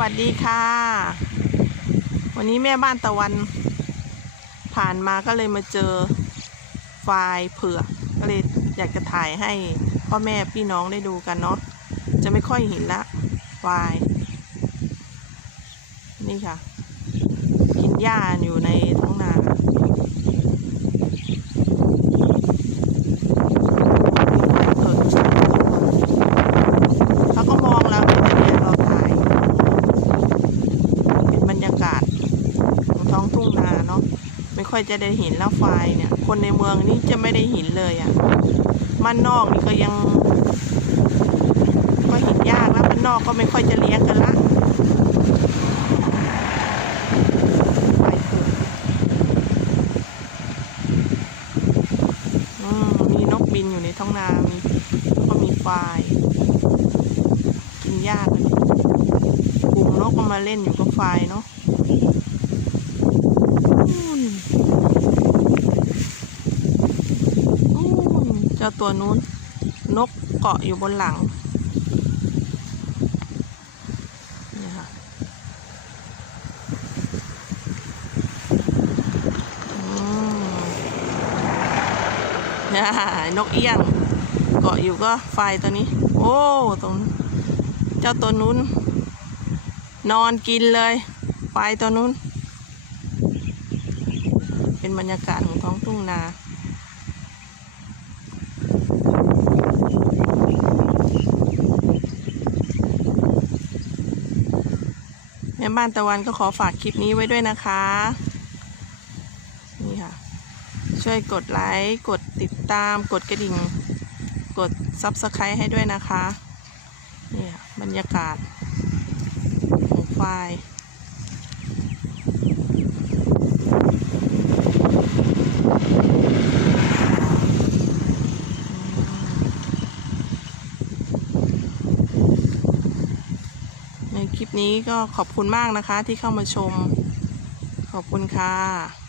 วัสดีค่ะ วันนี้แม่บ้านตะวัน ผ่านมาก็เลยมาเจอไฟล์เผือกก็เลยอยากจะถ่ายให้พ่อแม่พี่น้องได้ดูกันเนาะจะไม่ค่อยเห็นละไฟล์นี่ค่ะกินหญ้าอยู่ในทองนาเออเขาก็มองแล้วเนี่ยเราถ่าย เป็นบรรยากาศของท้องทุ่ง นาเนาะไม่ค่อยจะได้เห็นแล้วไฟเนี่ย คนในเมืองนี่จะไม่ได้เห็นเลยอะ่ะบ้านนอกนี่ก็ยัง ก็เห็นยากแล้วบ้านนอกก็ไม่ค่อยจะเลี้ยงกันละมีนกบินอยู่ในท้องนามีก็มีไฟกินหญ้ากันกลุ่มนกก็มาเล่นอยู่กับไฟเนาะ เจ้าตัวนู้น นกเกาะอยู่บนหลัง นี่ค่ะอืมน่นกเอี้ยง เกาะอยู่ก็ไฟตัวนี้ โอ้ ตรง เจ้าตัวนู้น นอนกินเลยควายตัวนู้น เป็นบรรยากาศของท้องทุ่งนาแม่บ้านตะวันก็ขอฝากคลิปนี้ไว้ด้วยนะคะ นี่ค่ะ ช่วยกดไลค์ กดติดตาม กดกระดิ่ง กด Subscribe ให้ด้วยนะคะ นี่ค่ะ บรรยากาศของควาย คลิปนี้ก็ขอบคุณมากนะคะที่เข้ามาชม ขอบคุณค่ะ